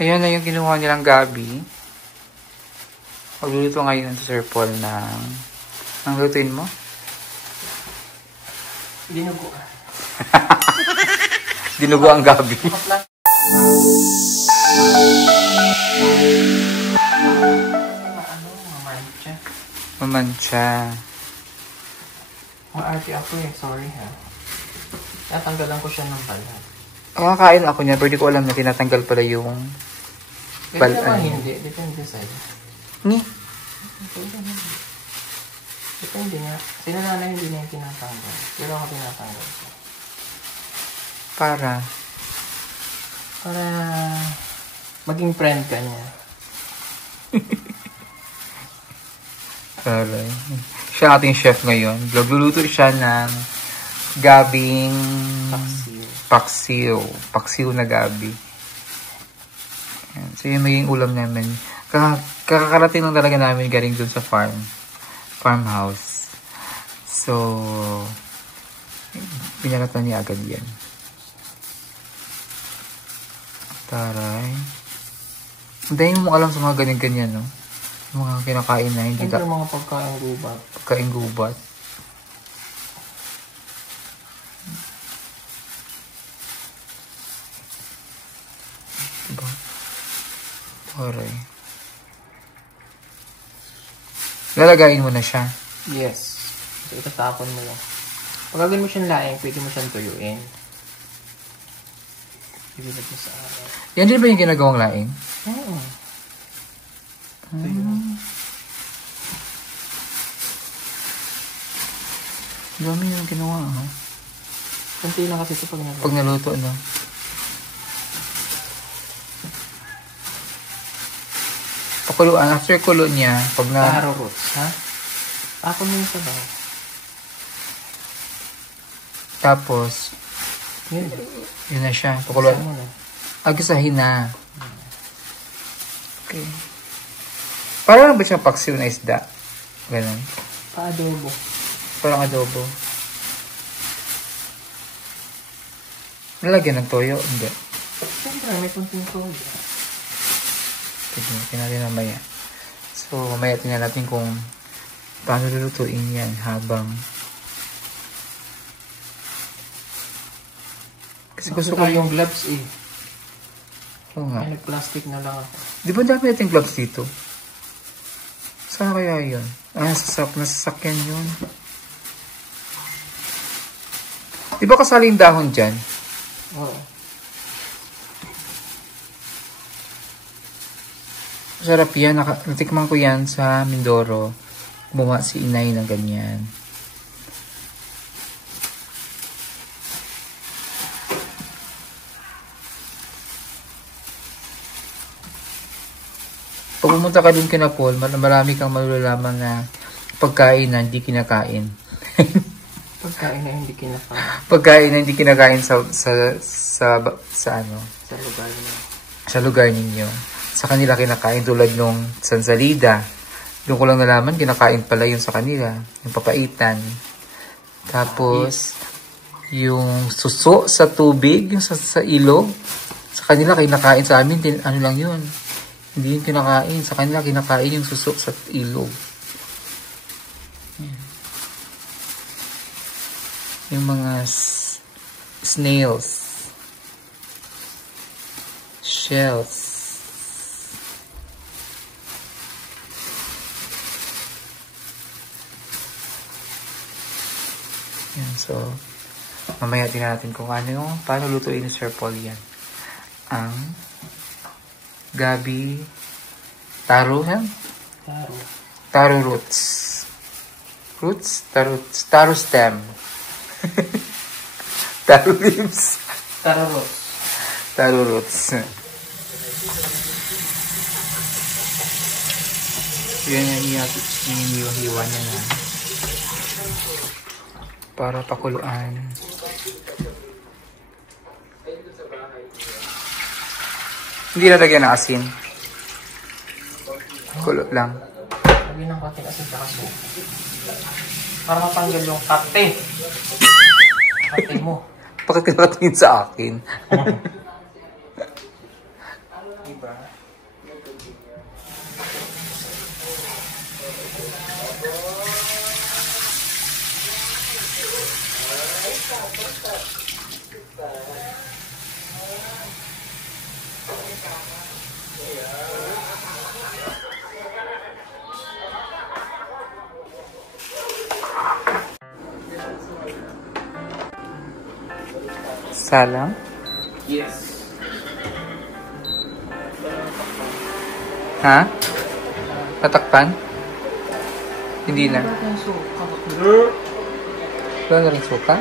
Ayan na yung kinuha nilang gabi. Magluluto ngayon si Sir Paul ng... Ang lutuin mo? Dinugo. Dinugo ang gabi. Mamantsa. Mamantsa. Maarte ako eh. Sorry ha. Natanggalan ko siya ng balat. Kakain ako niya, pero di ko alam na tinatanggal pala yung... Pwede naman hindi. Depende sa'yo. Ni? Depende nga. Sino nanay hindi niya yung tinatanggal. Pero ako tinatanggal ko. Para maging friend ka niya. Aray. Siya ating chef ngayon. Nagluluto siya ng gabing... Paksiw. Paksiw na gabi. So yun maging ulam namin. Kakarating lang talaga namin galing dun sa farmhouse. So, pinalatan niya agad yan. Taray. Hindi mo alam sa mga ganyan-ganyan, no? Yung mga kinakain na hindi Siyempre mga pagkain gubat. Pagkain gubat. Diba? Taray. Lalagayin mo na siya. Yes. So, itatapon mo lang. Pag gagawin mo siyang laing, pwede mo siyang tuyuin. Ibilad mo sa araw. Yan din ba yung ginagawang laing? Oo. Tuyuin. Dami yung ginawa, ha? Kunti lang kasi ito pag naluto. Pag naluto, no? Pakuluan. After kulo niya, pag na... Taro roots, ha? Tapon mo yung sabaw. Tapos, Yun. yun na siya. Pakuluan. Isa mo na. Agisahin na. Okay. Parang ba siya paksiw na isda? Ganun. Pa-adobo. Parang adobo. Nalagyan ng toyo? Hindi. Siyempre, may kunting toyo. Tignan natin mamaya. So, mamaya tingnan natin kung paano lulutuin yan habang... Kasi gusto ko yung gloves eh. Oo nga. Ay, nag-plastic na lang ako. Di ba dami natin gloves dito? Saan kaya yun? Nasasakyan yun. Di ba kasali yung dahon dyan? Oo. Sarap yan. Natikman ko yan sa Mindoro. Gumawa si inay ng ganyan. Pag pumunta ka dun kina Paul, marami kang malulalaman na pagkain na hindi kinakain. Pagkain na hindi kinakain. Pagkain na hindi kinakain sa ano? Sa lugar niya. Sa lugar ninyo. Sa kanila kinakain tulad nung sansalida. Doon ko lang nalaman, kinakain pala yun sa kanila. Yung papaitan. Tapos, yung suso sa tubig, yung sa ilog. Sa kanila kinakain, sa amin, ano lang yun. Hindi yung kinakain. Sa kanila kinakain yung suso sa ilog. Yung mga snails. Shells. Yan, so, mamaya din natin kung ano yung, paano lutuin ni Sir Paul yan. Ang gabi, taro yan? Taro roots. Taro stem. Taro leaves. Taro roots. Yan yung hiwa niya na. Para pakuluan. Hindi nalagyan ng asin. Kulot lang. Lagyan ng konting asin sa kaso. Para matanggal yung kate. Kate mo. Bakit ka nakatingin sa akin? Diba? Salang? Yes. Ha? Tatakpan? Hindi na. Wala na rin suka?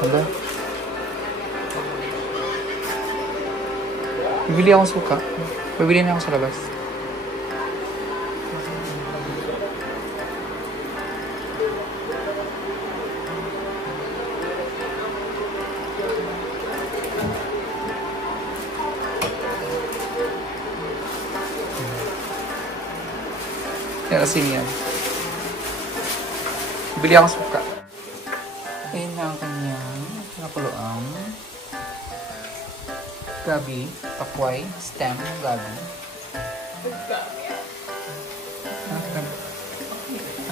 Hala? Bibili akong suka. Bibili na ako sa labas. Yan, asin yan. Bili akong suka. Ayun na ang kanyang nakuluang gabi, takway, stem, gabi.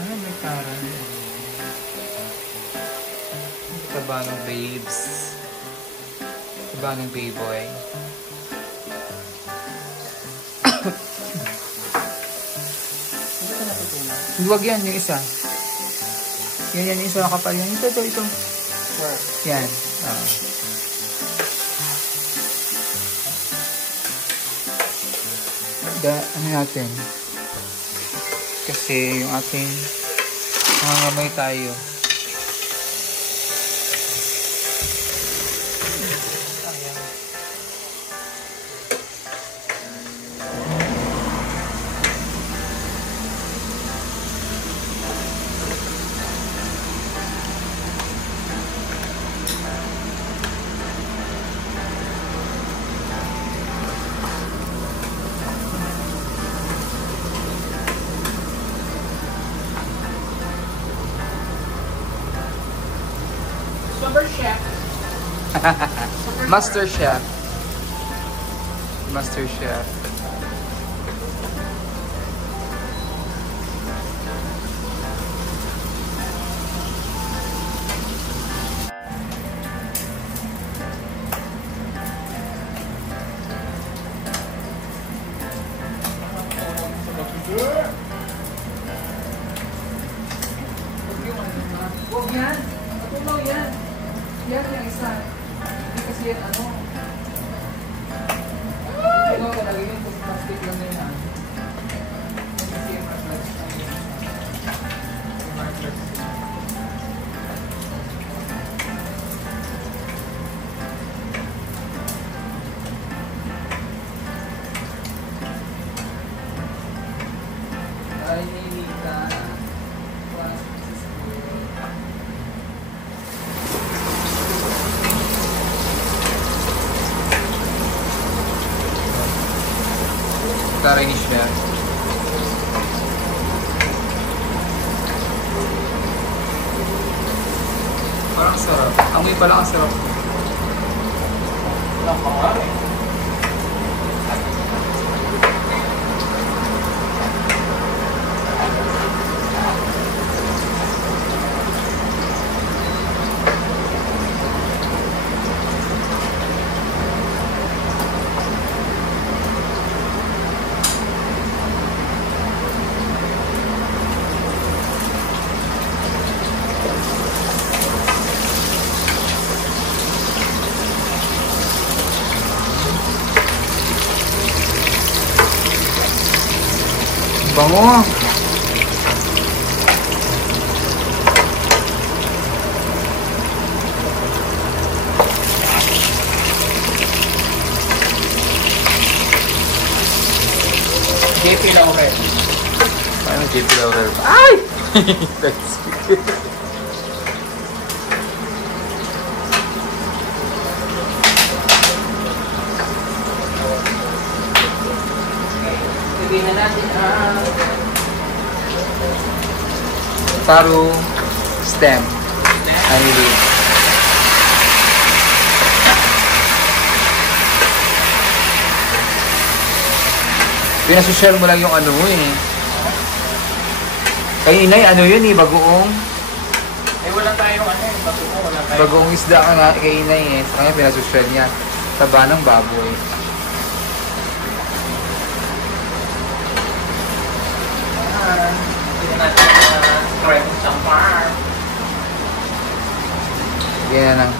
May parang taba ng babes. Taba ng baboy. Huwag yan, yung isa. Yan, yung isa kapal yan. Ito. Yan. Ano natin? Kasi yung ating nangangamay tayo. Super chef. Master Chef. Master Chef. Huwag yan. Matunaw yan. Yan yung isa. Hindi kasi yan ano. Ito talaga yung plastic lang na yan. Kasi yung plastic. Ay, nilita. Taray siya. Parang sarap. Amoy pala ang sarap. Nakakari. Bango. JP Laurel. Paano JP Laurel? Ay! That's good. Lagyan na natin ang Taro stem. Honey leaf. Pinasosyal mo lang yung ano mo eh. Kay inay, ano yun eh, bagoong. Eh, wala tayong ano eh. Wala tayong... Bagoong isda ka nga kay inay eh. Sa kanya pinasosyal niya. Taba ng baboy. Hindi natin try kung siyang farm. Yan na lang.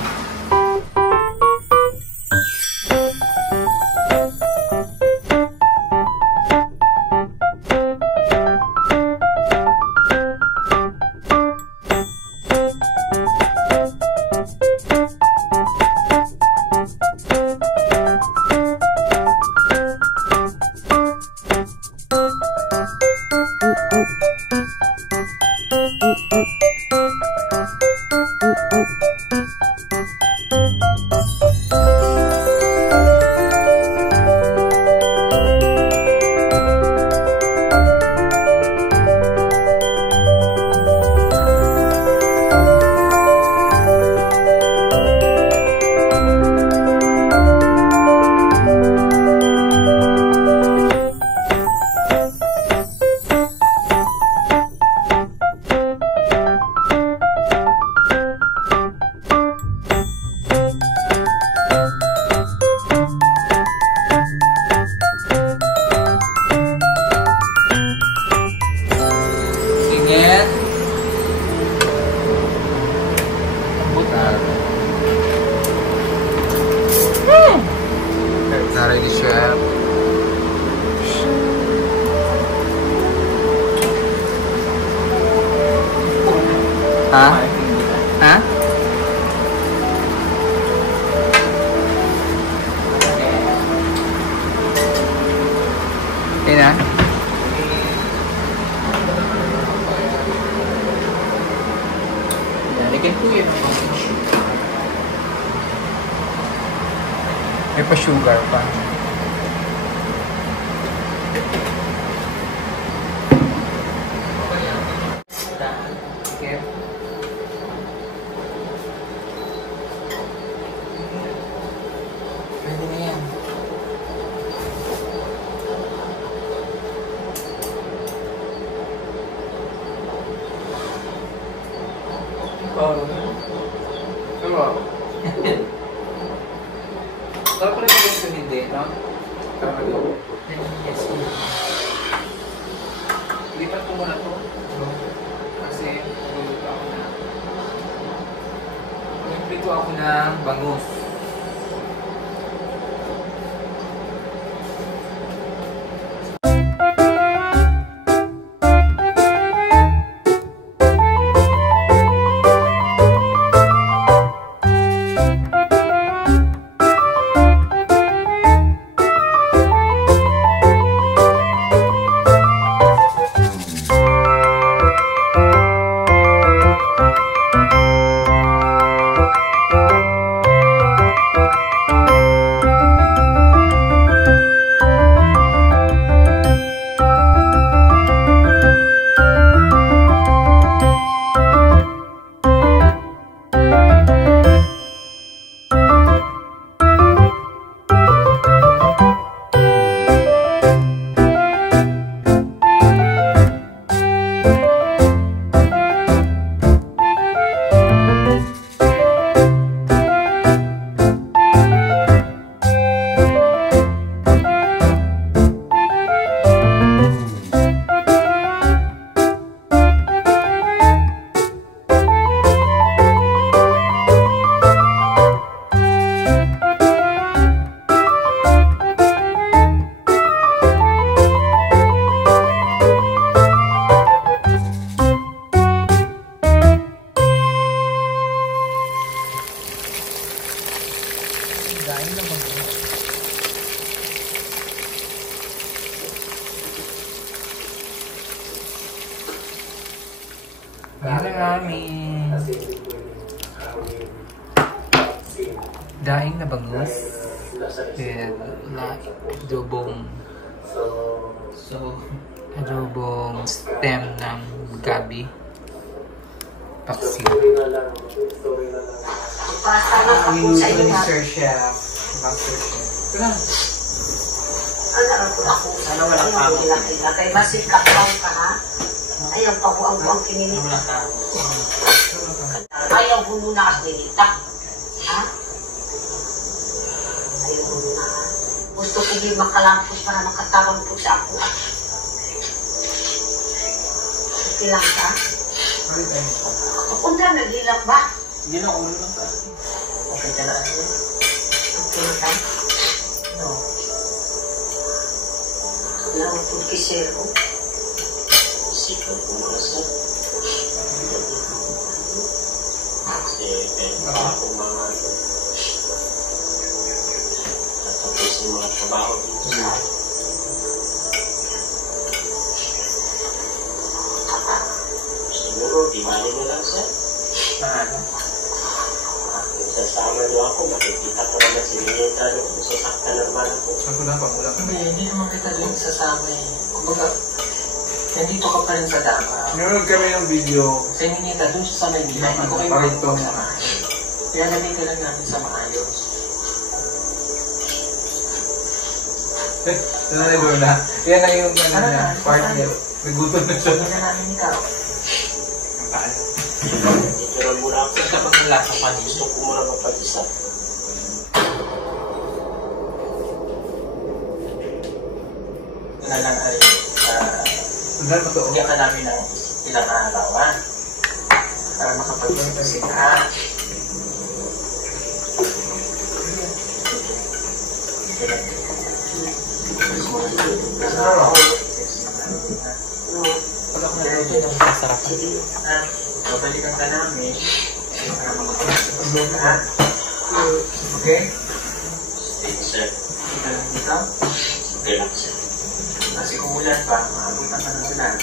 Naready siya. Ha? Ha? Okay na? Nalagay ko yun. May pa-sugar pa. Okay. Pwede na yan. Pero, sarap na yung gusto hindi, no? Sarap na yun. Yes. Lipat ko muna to. Kasi, nagprito ako ng bangus. Daing na bangus with adobong stem ng gabi, paksiw. Minuto ni Sir Chef, Master Chef. Ano ako? Sana wala pa ako. Kila kay basit kaklaw ka ha? Ayaw pa ko ang kininita. Ayaw hulo na as nilita. Ha? Ayaw hulo na ha? Gusto ko di makalampos para makatabang po sa ako. Okay lang ka? Kapunta, nagilak ba? Hindi na, ulo lang sa akin. Okay ka na. Okay lang ka? No. Lang po kisero. Sikap ko mga sir. Kasi meron pa ako mga natapos yung mga trabaho dito sa siguro, di mali na lang sir. Kung sasama niyo ako, makikita ko naman si Ninita kung sasaktan naman ako. Ako lang, pamula ka. Hindi naman kita doon sasama eh. Kumbaga, nandito ka pa rin sa dama. Nanonood kami ng video. Sa Ninita, doon siya sa Manila. Hindi ko kayo Parang magsamahan. Kaya nalagay ka lang natin sa maayos. Nanalo na. Yan na yung ano niya, partner. Nagutom na siya. Hindi na namin ikaw. Ang taal. Pero muna ako, Kapag nalasa pa niyo. gusto ko muna mapag-isa. Na lang ay Sandal mo to. bigyan ka namin ng ilang araw ha. Para makapag-isip ka. No. Babalikan ka namin para makapag-isip ka. Okay? Sir, Kita lang dito. okay lang sir. Kasi kung ulan pa, maabutan ka ng ulan.